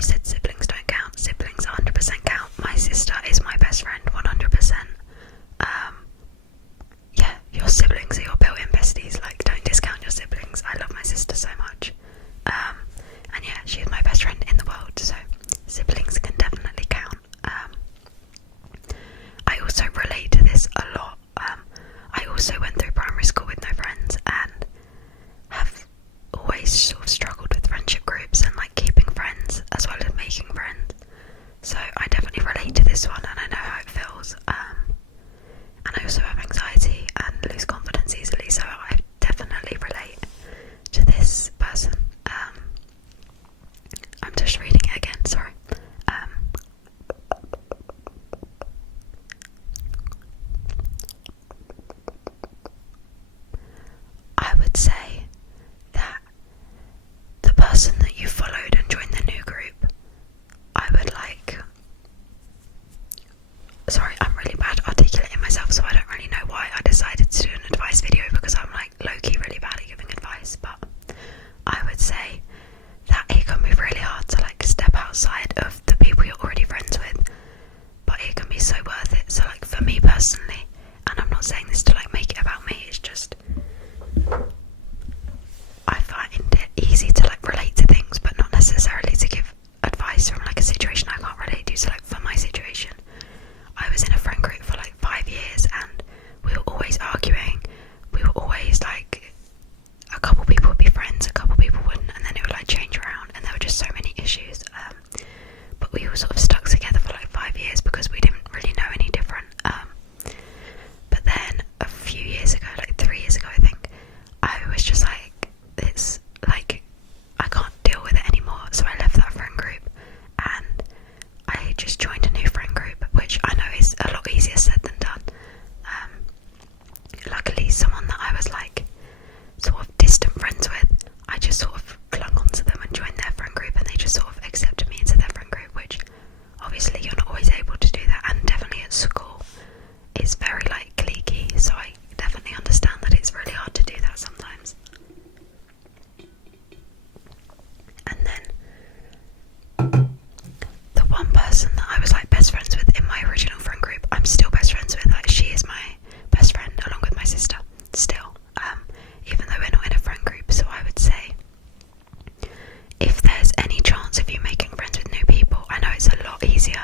you said siblings don't count. Siblings 100% count. My sister is my best friend 100%. Yeah, your siblings are your built-in besties. Like, don't discount your siblings. I love my sister so much. And yeah, she is my best friend in the world, so siblings can definitely count. I also relate to this a lot. I also went through primary school with no friends and have always sort of struggled with friendship groups and like keeping friends as well as making friends. So I definitely relate to this one, and I know how it feels. And I also have anxiety and lose confidence easily, so I definitely relate to this person. I'm just reading it again, sorry. I would say that the person that you followed and joined the new group, I would like... Sorry, I'm really bad at articulating myself, so I don't really know why I decided to do an advice video, because I'm like low-key really bad at giving advice, but I would say that it can be really hard to like step outside of the people you're already friends with, but it can be so worth it. So like for me personally, and I'm not saying this to like make it about me, it's just I find it easy to like relate to things but not necessarily to give advice from like a situation I can't relate to. So like for my situation, I was in a friend group for like 5 years and we were always arguing. We were always like, a couple people would be friends, a couple people wouldn't, and then it would like change around, and there were just so many issues. But we were sort of stuck together for like 5 years because we didn't really know any different. But then a few years ago, like 3 years ago I think, I was just like, it's like, I can't deal with it anymore, so I left that friend group and I just joined a new friend group, which I know is a lot easier said than done. Luckily someone that I was like sort of distant friends with, I just sort of clung onto them and joined their friend group, and they just sort of accepted me into their friend group, which obviously you're not always able to do that, and definitely at school it's very like cliquey, so I definitely understand that it's really hard to do that sometimes. And then the one person that I was like best friends with in my original friend group, I'm still best friends with. Like, she is my best friend along with my sister still, even though we're not in a friend group. So I would say, if there's any chance of you making friends with new people, I know it's a lot easier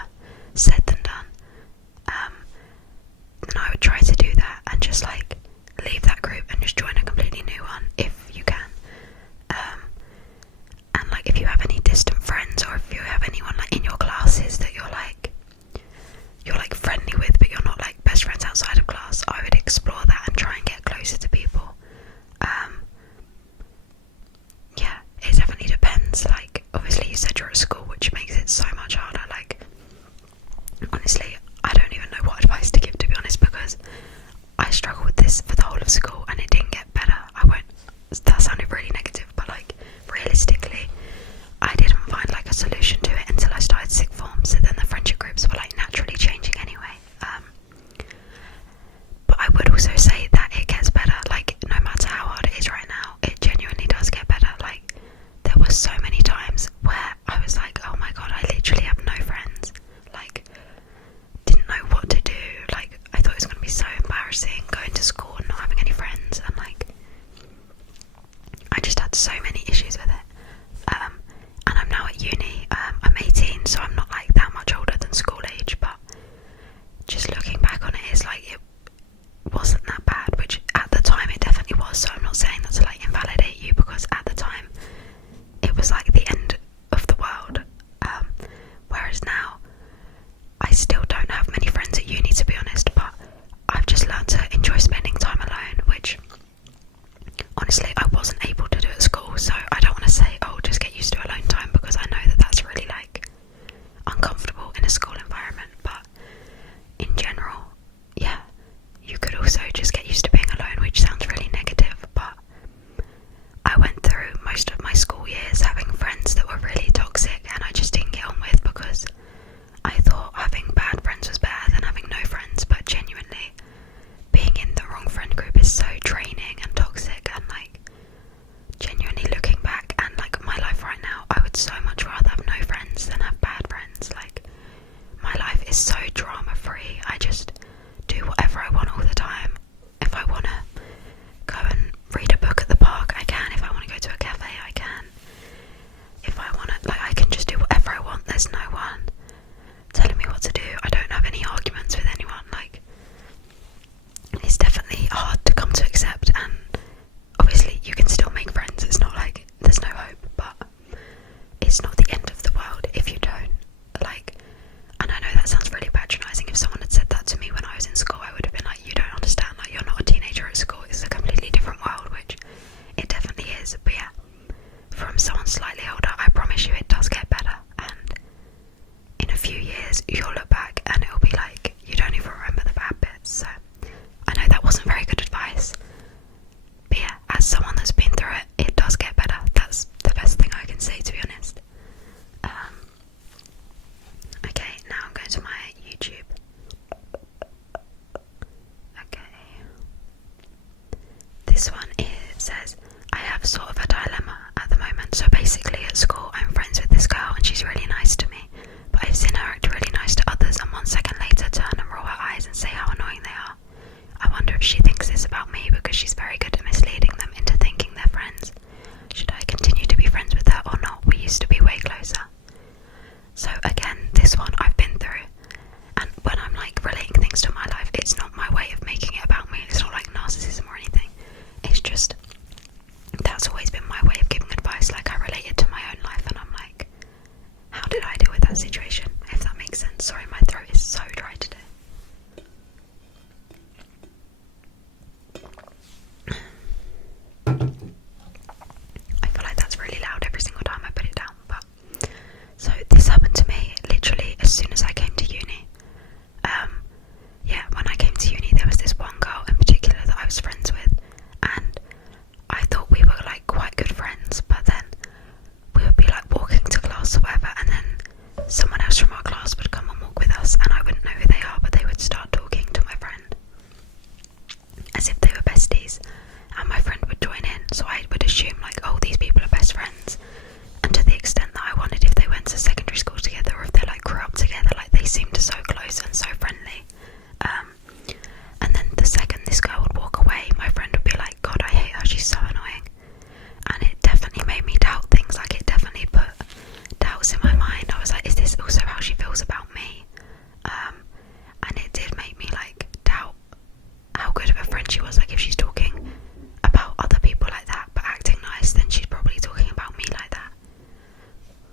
said than done, then I would try to do that and just like leave that group and just join a completely new one if you can. And like if you have any distant friends, or if you have anyone like in your classes that you're like friendly with but you're not like best friends outside of class, I would explore that and try and get closer to people. Yeah, it definitely depends. Like obviously you said you're at school, which makes it so much harder. Like honestly, I don't even know what advice to give, to be honest, because I struggled with this for the whole of school and it didn't get better. That sounded really negative, but like realistically I didn't find like a solution is so drama free. I just do whatever I want all the time. If I want to go and read a book at the park, I can. If I want to go to a cafe, I can. If I want to, like, I can just do whatever I want. There's no one telling me what to do. I don't have any arguments with anyone. Like, it's definitely hard to come to accept, and obviously you can still make friends. It's not like there's no hope, but it's not the end of the world if you don't. Like, and I know that sounds really patronising. If someone had said that to me when I was in school, I would have been like, you don't understand, like, you're not a teenager at school, it's a completely different world, which it definitely is. But yeah, from someone slightly older, I promise you it does get better, and in a few years you'll look back and it'll be like you don't even remember the bad bits. So I know that wasn't very good advice, but yeah, as someone that's been through it, it does get better. That's the best thing I can say, to be honest. Okay, now I'm going to my YouTube. Okay, this one says, I have sort of a dilemma at the moment. So basically at school I'm friends with this girl and she's really nice to me, but I've seen her act really nice to others and 1 second later turn and roll her eyes and say how annoying they are. I wonder if she thinks this about me because she's very good at misleading them into thinking they're friends. Should I continue to be friends with her or not? We used to be way closer. So again, this one I've been through, and when I'm like relating things to my life, it's not my way of making it about me. It's not like narcissism or anything. It's just, that's always been my way of giving advice. Like, I relate it to my own life and I'm like, how did I deal with that situation? If that makes sense. Sorry, my throat is so dry today. I feel like that's really loud every single time I put it down, but so this happened to me literally as soon as I came to uni. Yeah, when I came to uni, there was this one girl in particular that I was friends with, and I thought we were like quite good friends, but then we would be like walking to class or whatever, and then someone else from our class would come and walk with us, and I wouldn't know who they are, but they would start talking to my friend as if they were besties, and my friend would join in. So I would assume like, oh, these people are best friends, and to the extent that I wondered if they went to secondary school together or if they like grew up together. Like, they seemed so close and so friendly. And then the second this girl would walk away, my friend would be like, God, I hate her, she's so annoying. And it definitely made me doubt things. Like, it definitely put doubts in my mind. I was like, is this also how she feels about me? And it did make me like doubt how good of a friend she was. Like, if she's talking about other people like that but acting nice, then she's probably talking about me like that,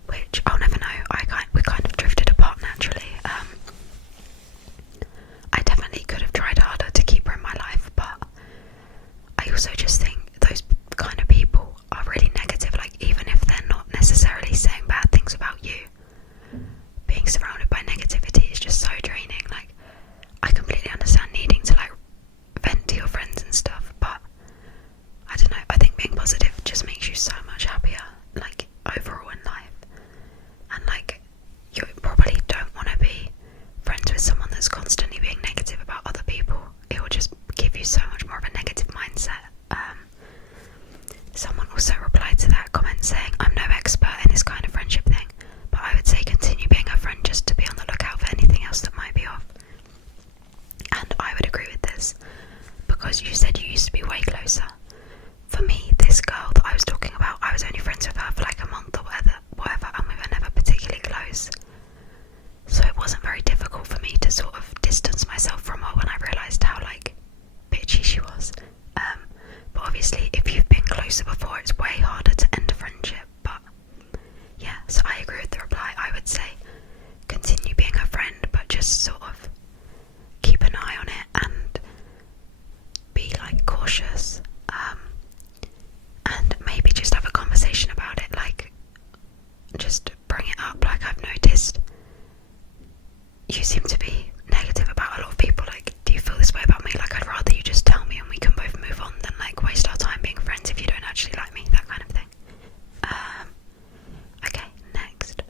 which I'll never know. We kind of drifted apart naturally. I definitely could have tried harder to keep her in my life, but I also just think those kind of people are really negative. Like, even if they're not necessarily saying bad things about you, being surrounded by negativity is just so draining. Like, I completely understand needing to like vent to your friends and stuff, but I don't know, I think being positive just makes you so much happier, like, overall in life. And like, you probably don't want to be friends with someone that's constantly being negative about other people. It will just give you so much more of a negative mindset. Someone also replied to that comment saying, I'm no expert in this kind of friendship thing, but I would say continue being a friend just to be on the lookout for anything else that might be off. And I would agree with this, because you said you used to be way closer. For me, this girl that I was talking about, I was only friends with her for like a month or whatever, and we were never particularly close. So it wasn't very difficult for me to sort of distance myself from her when I realised how like bitchy she was. But obviously if you've been closer before, it's way harder to end a friendship. But yeah, so I agree with the reply. I would say continue being a friend, but just sort of keep an eye on it and be like cautious, and maybe just have a conversation about it. Like, just bring it up. Like, I've noticed you seem to be negative about a lot of people. Like, do you feel this way about me? Like, I'd rather you just tell me and we can both move on than like waste our time being friends if you don't actually like me, that kind of thing. Okay, next.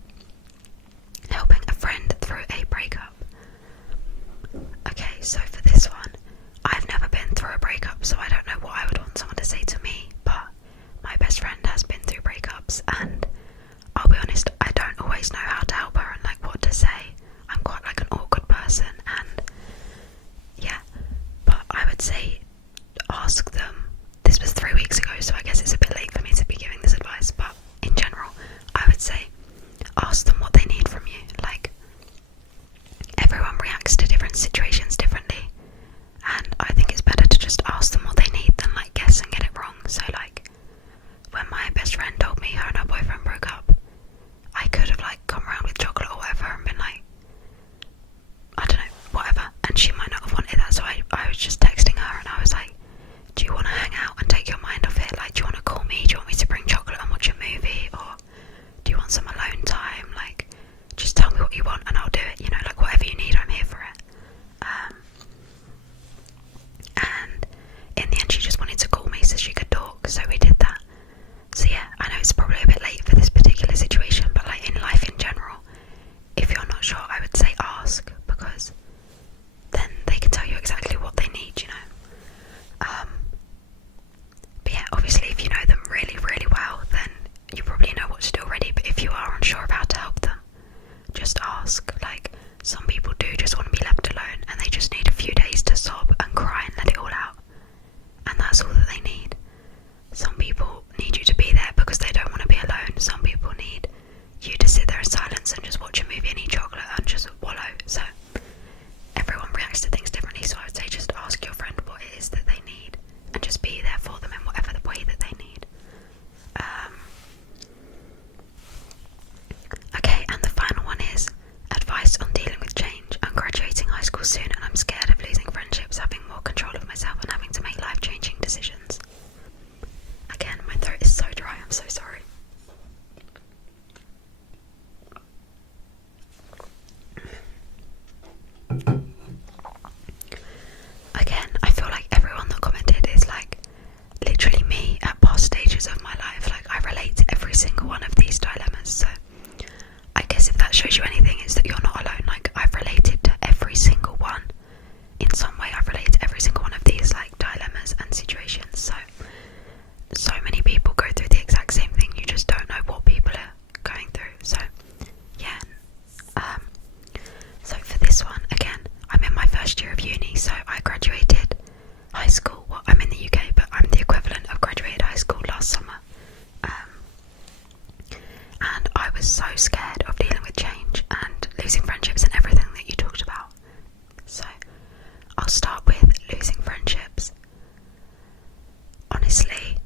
Helping a friend through a breakup. Okay, so for this one, I've never been through a breakup, so I don't know what I would want someone to say to me, but my best friend has been through breakups, and I'll be honest, I don't always know how to help her and like what to say. I'm quite like an awkward just ask. Like, some people do just want to be left alone and they just need a few days to sob and cry and let it all out, and that's all that they need. Some people need you to be there because they don't want to be alone. Some people need you to sit there in silence and just watch a movie and eat chocolate and just wallow. So everyone reacts to things differently, so I would say just ask your friend what it is that they need and just be there for them in whatever the way that they need. Okay, and the final one is advice on dealing with change. I'm graduating high school soon and I'm scared of losing friendships, having more control of myself and having to make life-changing decisions. Again, my throat is so dry, I'm so sorry. Again, I feel like everyone that commented is like literally me at past stages of my life. Like, I relate to every single one of these dilemmas, so I guess if that shows you anything, it's that you're not alone. Like, I've related to every single one in some way. I've related to every single one of these like dilemmas and situations. So many people go through the exact same thing. You just don't know what people are going through. So yeah. So for this one, again, I'm in my first year of uni. So I graduated high school. Well, I'm in the UK, but I'm the equivalent of graduated high school last summer. And I was so scared of dealing with change and losing friendships and everything that you talked about. So I'll start with losing friendships. Honestly,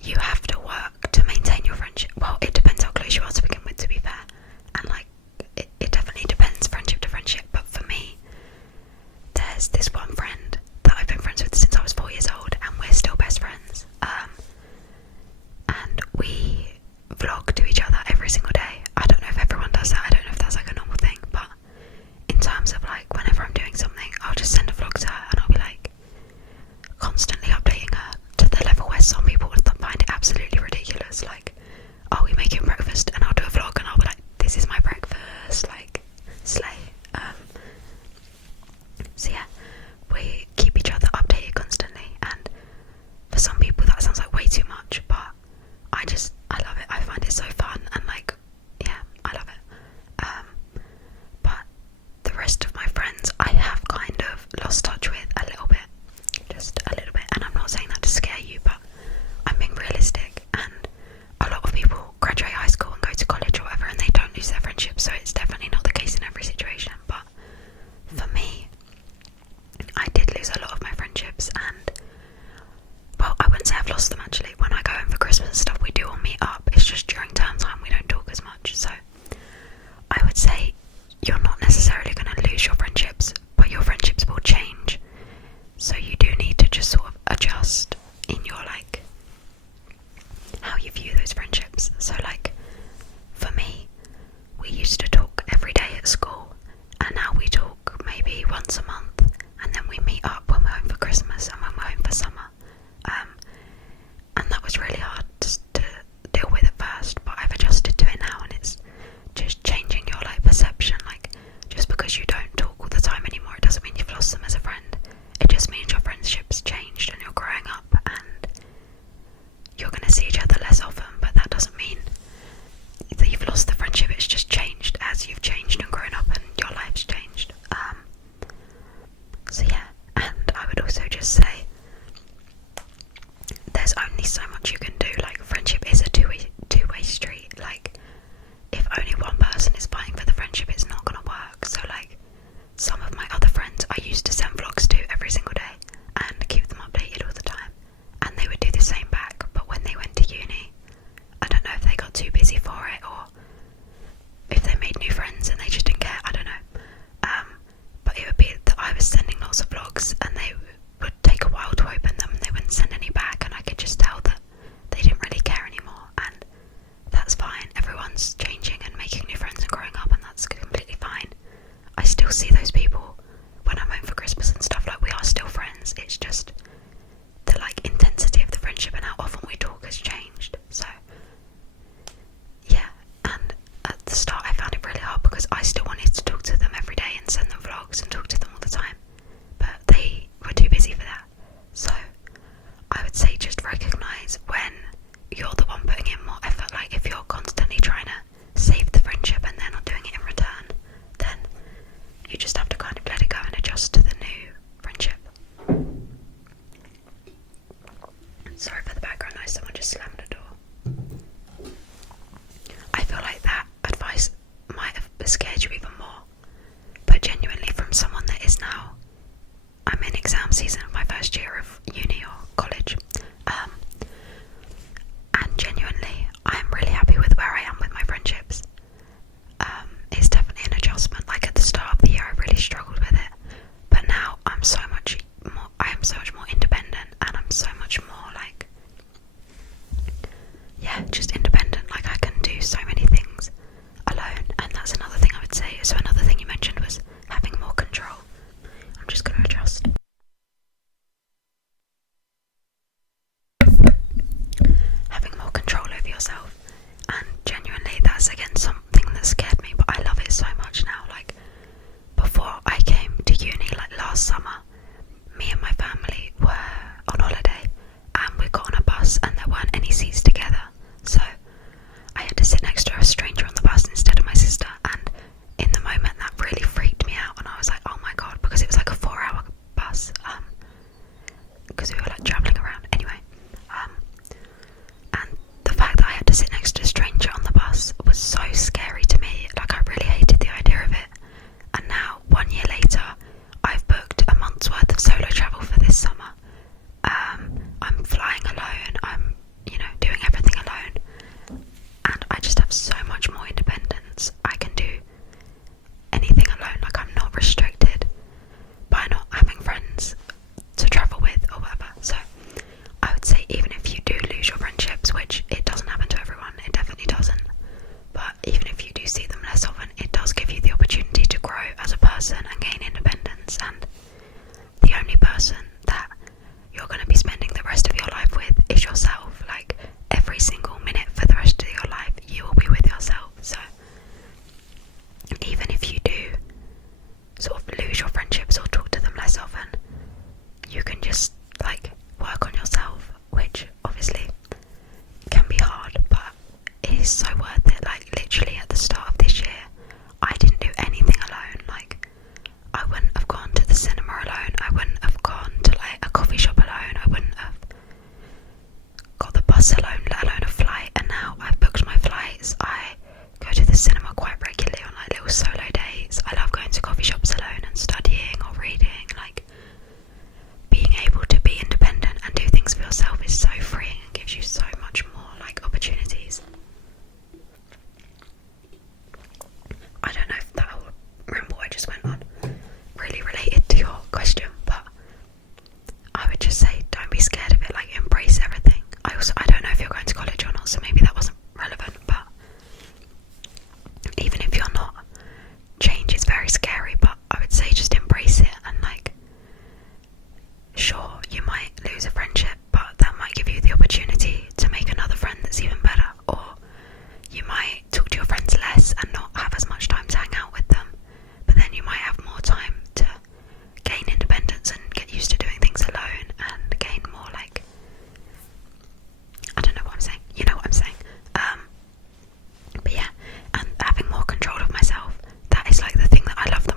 you have to work to maintain your friendship. Well, it depends how close you are to begin with, to be fair. And like, it definitely depends friendship to friendship. But for me, there's this one friend that I've been friends with since I was 4 years old, and we're still best friends. And we vlog to each other every single day. I don't know if everyone does that. I don't know if that's like a normal thing, but someone that is now, I'm in exam season of my first year of uni or college, and genuinely I'm really happy with where I am with my friendships. It's definitely an adjustment. Like at the start of the year I really struggled with it, but now I am so much more independent, and I'm so much more like, yeah, just independent. Like I can do so many things alone, and that's another thing I would say. So another thing you mentioned was having more control. I'm just going to adjust. Having more control over yourself, and genuinely that's again something that scared me, but I love it so much now. Like before I came to uni, like last summer, me and my family were on holiday and we got on a bus and there weren't any seats together, so I had to sit next to a stranger on the bus instead of my sister, and in the moment that really freaked me out, and I was like, oh my god, because it was like a 4-hour bus, because we were like travelling around anyway, and the fact that I had to sit next to a stranger on the bus was so scary to me. Like I really hated the idea of it, and now 1 year later I've booked a month's worth of solo travel for this summer. I'm flying alone, I'm, doing everything alone, and I just have so much more independence. I can do anything alone. Like I'm not restricted by not having friends to travel with or whatever. So I would say even if you do lose your friendships, which it doesn't happen to everyone, it definitely doesn't, but even if you do see them less often, it does give you the opportunity to grow as a person and gain independence, and the only person that you're going to be spending the rest of your life with is yourself. Like every single minute for the rest of your life you will be with yourself. So even if you do sort of lose your friendships or talk to them less often, you can just like work on yourself, which obviously can be hard, but it is so worth it. Like literally at the start of this year I didn't do anything alone. Like I wouldn't have gone to the cinema alone, I wouldn't have gone to like a coffee shop alone, I wouldn't have got the bus alone, let alone a flight. And now I've booked my flights, I go to the cinema quite regularly on like little solo days. I love going to coffee shops alone and studying or reading. Like being able to be independent and do things for yourself is so freeing and gives you so much more like opportunities. I don't know if that whole ramble I just went on really related to your question, but I would just say don't be scared of it. Like embrace everything. I don't know if you're going to college or not, so maybe that wasn't relevant, but even if you're not, change is very scary, but I would say just embrace it. And like, sure, you might lose a friendship, but that might give you the opportunity to make another friend that's even better, or you might talk to your friends less and not have as much time to hang out with them, but then you might have more time to gain independence and get used to doing things alone and gain more like, I don't know what I'm saying, you know what I'm saying, but yeah, and having more control of myself, that is like the thing that I love the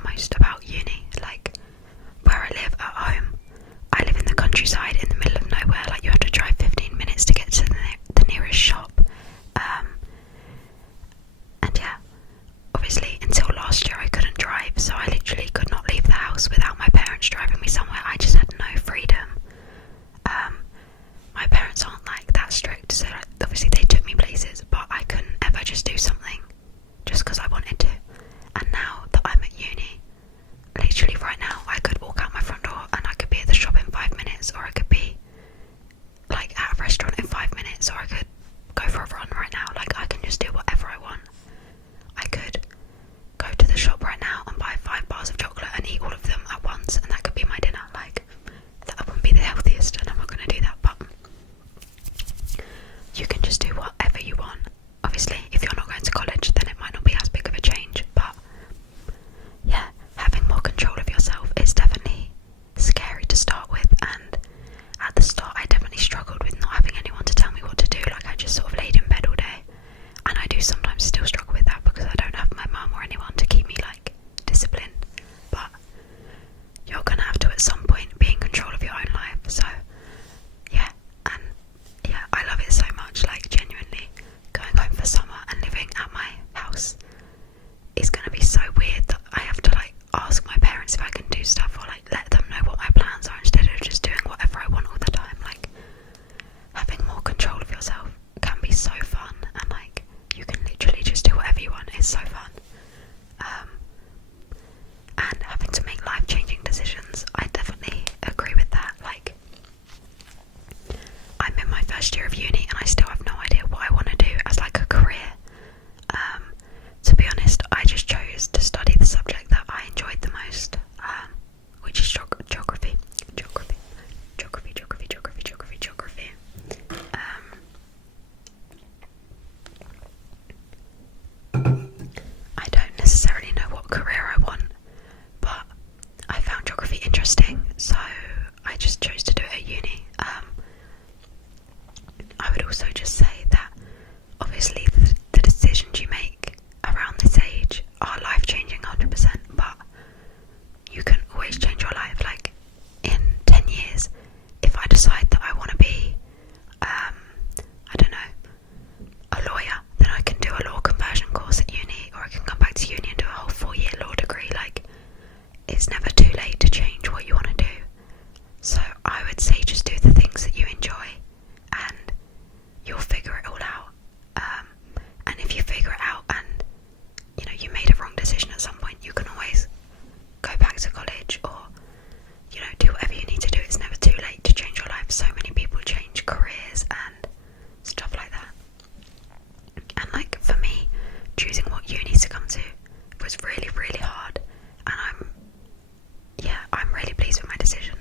hard, and I'm really pleased with my decision.